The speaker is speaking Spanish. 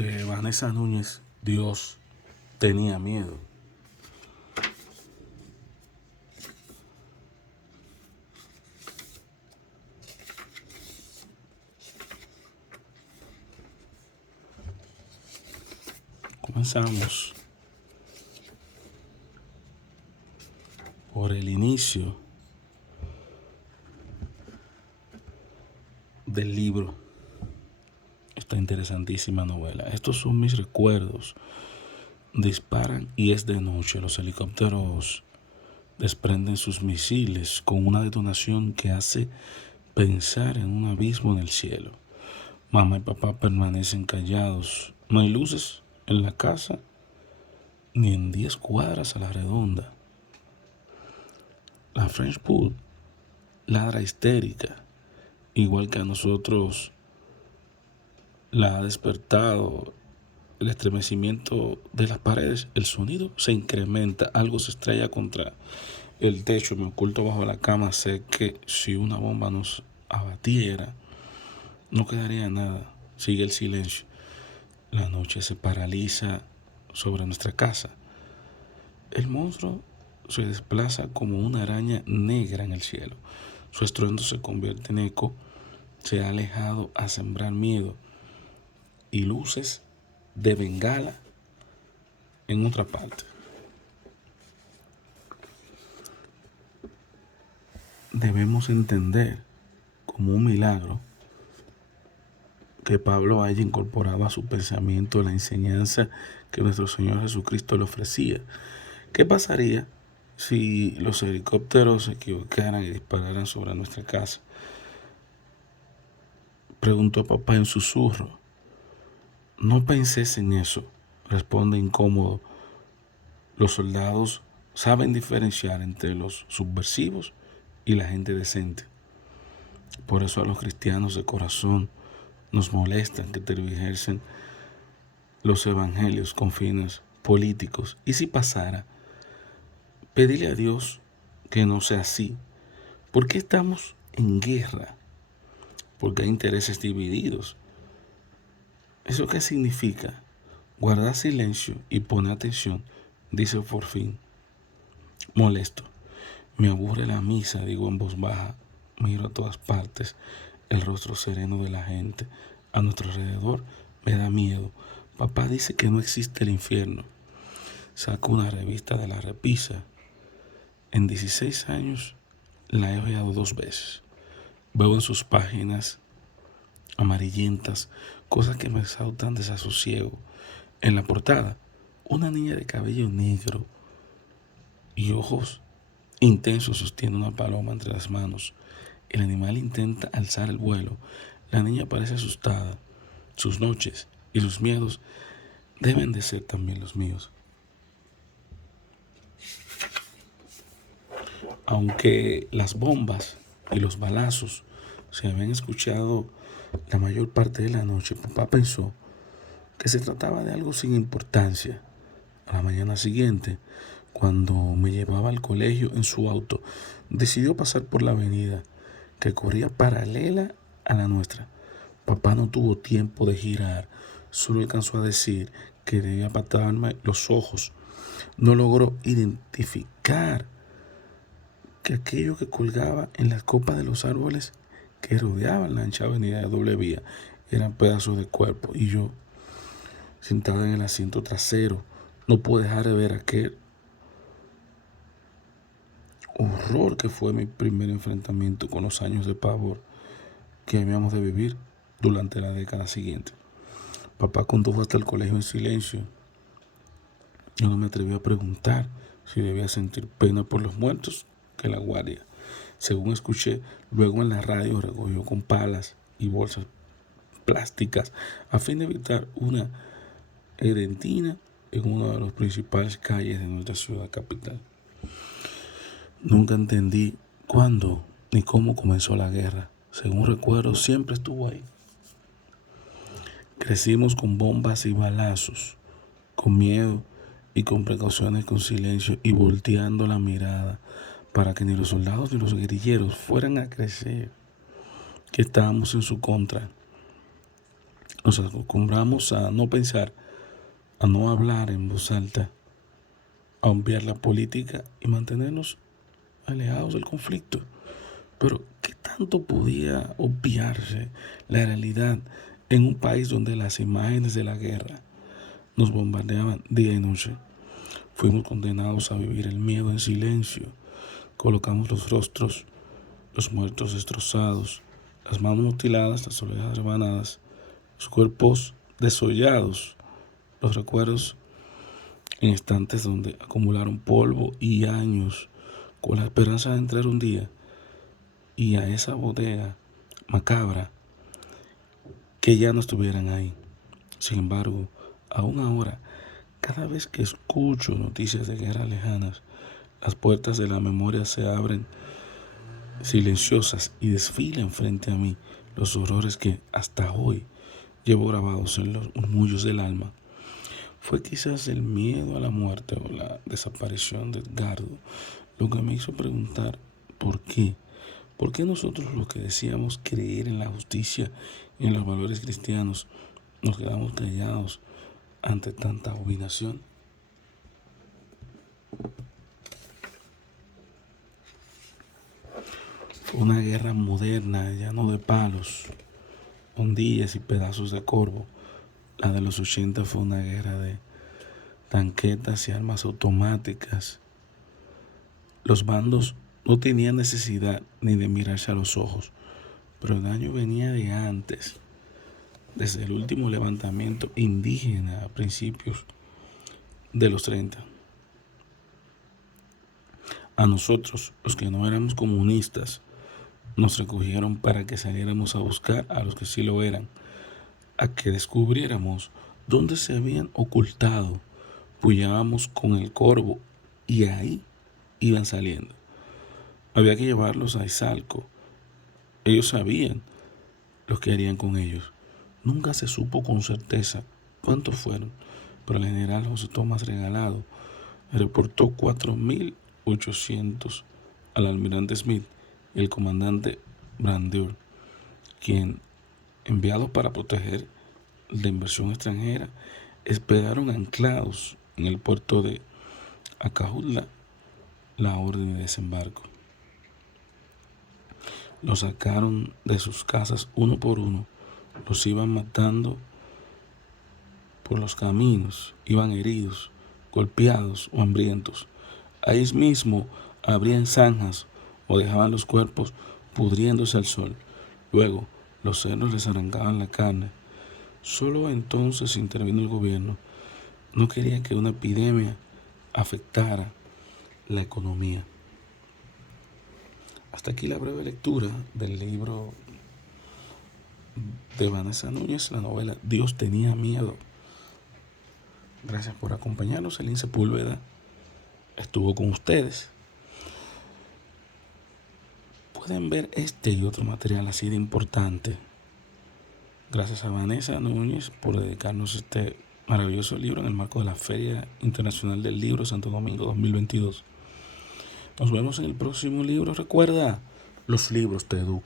De Vanessa Núñez, Dios tenía miedo. Comenzamos por el inicio del libro, esta interesantísima novela. Estos son mis recuerdos. Disparan y es de noche. Los helicópteros desprenden sus misiles con una detonación que hace pensar en un abismo en el cielo. Mamá y papá permanecen callados. No hay luces en la casa ni en 10 cuadras a la redonda. La French Pool ladra histérica, igual que a nosotros la ha despertado el estremecimiento de las paredes. El sonido se incrementa, algo se estrella contra el techo. Me oculto bajo la cama. Sé que si una bomba nos abatiera, no quedaría nada. Sigue el silencio. La noche se paraliza sobre nuestra casa. El monstruo se desplaza como una araña negra en el cielo. Su estruendo se convierte en eco. Se ha alejado a sembrar miedo y luces de bengala en otra parte. Debemos entender como un milagro que Pablo haya incorporado a su pensamiento la enseñanza que nuestro Señor Jesucristo le ofrecía. ¿Qué pasaría si los helicópteros se equivocaran y dispararan sobre nuestra casa? Preguntó papá en susurro. No penses en eso, responde incómodo. Los soldados saben diferenciar entre los subversivos y la gente decente. Por eso a los cristianos de corazón nos molestan que tergiversen los evangelios con fines políticos. Y si pasara, pedirle a Dios que no sea así. ¿Por qué estamos en guerra? Porque hay intereses divididos. ¿Eso qué significa? Guardar silencio y poner atención, dice por fin. Molesto. Me aburre la misa, digo en voz baja. Miro a todas partes el rostro sereno de la gente. A nuestro alrededor me da miedo. Papá dice que no existe el infierno. Saco una revista de la repisa. En 16 años la he hojeado 2 veces. Veo en sus páginas amarillentas cosas que me sautan desasosiego. En la portada, una niña de cabello negro y ojos intensos sostiene una paloma entre las manos. El animal intenta alzar el vuelo. La niña parece asustada. Sus noches y sus miedos deben de ser también los míos. Aunque las bombas y los balazos se habían escuchado la mayor parte de la noche, papá pensó que se trataba de algo sin importancia. A la mañana siguiente, cuando me llevaba al colegio en su auto, decidió pasar por la avenida que corría paralela a la nuestra. Papá no tuvo tiempo de girar, solo alcanzó a decir que debía apatarme los ojos. No logró identificar que aquello que colgaba en las copas de los árboles que rodeaban la ancha avenida de doble vía eran pedazos de cuerpo, y yo, sentada en el asiento trasero, no pude dejar de ver aquel horror que fue mi primer enfrentamiento con los años de pavor que habíamos de vivir durante la década siguiente. Papá condujo hasta el colegio en silencio. Yo no me atreví a preguntar si debía sentir pena por los muertos que la guardia. Según escuché, luego en la radio recogió con palas y bolsas plásticas a fin de evitar una edentina en una de las principales calles de nuestra ciudad capital. Nunca entendí cuándo ni cómo comenzó la guerra. Según recuerdo, siempre estuvo ahí. Crecimos con bombas y balazos, con miedo y con precauciones, con silencio y volteando la mirada para que ni los soldados ni los guerrilleros fueran a crecer que estábamos en su contra. Nos acostumbramos a no pensar, a no hablar en voz alta, a obviar la política y mantenernos alejados del conflicto. Pero, ¿qué tanto podía obviarse la realidad en un país donde las imágenes de la guerra nos bombardeaban día y noche? Fuimos condenados a vivir el miedo en silencio. Colocamos los rostros, los muertos destrozados, las manos mutiladas, las orejas rebanadas, los cuerpos desollados, los recuerdos en estantes donde acumularon polvo y años, con la esperanza de entrar un día y a esa bodega macabra que ya no estuvieran ahí. Sin embargo, aún ahora, cada vez que escucho noticias de guerras lejanas, las puertas de la memoria se abren silenciosas y desfilan frente a mí los horrores que hasta hoy llevo grabados en los murmullos del alma. Fue quizás el miedo a la muerte o la desaparición de Edgardo lo que me hizo preguntar por qué. ¿Por qué nosotros los que decíamos creer en la justicia y en los valores cristianos nos quedamos callados ante tanta abominación? Fue una guerra moderna, ya no de palos, hondillas y pedazos de corvo. La de los 80 fue una guerra de tanquetas y armas automáticas. Los bandos no tenían necesidad ni de mirarse a los ojos, pero el daño venía de antes, desde el último levantamiento indígena a principios de los 30. A nosotros, los que no éramos comunistas, nos recogieron para que saliéramos a buscar a los que sí lo eran, a que descubriéramos dónde se habían ocultado. Pullábamos con el corvo y ahí iban saliendo. Había que llevarlos a Izalco. Ellos sabían lo que harían con ellos. Nunca se supo con certeza cuántos fueron, pero el general José Tomás Regalado reportó 4.800 al almirante Smith y el comandante Brandur, quien, enviados para proteger la inversión extranjera, esperaron anclados en el puerto de Acajutla la orden de desembarco. Los sacaron de sus casas uno por uno, los iban matando por los caminos, iban heridos, golpeados o hambrientos. Ahí mismo abrían zanjas o dejaban los cuerpos pudriéndose al sol. Luego los cerdos les arrancaban la carne. Solo entonces intervino el gobierno. No quería que una epidemia afectara la economía. Hasta aquí la breve lectura del libro de Vanessa Núñez, la novela Dios tenía miedo. Gracias por acompañarnos. Elín Sepúlveda estuvo con ustedes. Pueden ver este y otro material así de importante. Gracias a Vanessa Núñez por dedicarnos este maravilloso libro en el marco de la Feria Internacional del Libro Santo Domingo 2022. Nos vemos en el próximo libro. Recuerda, los libros te educan.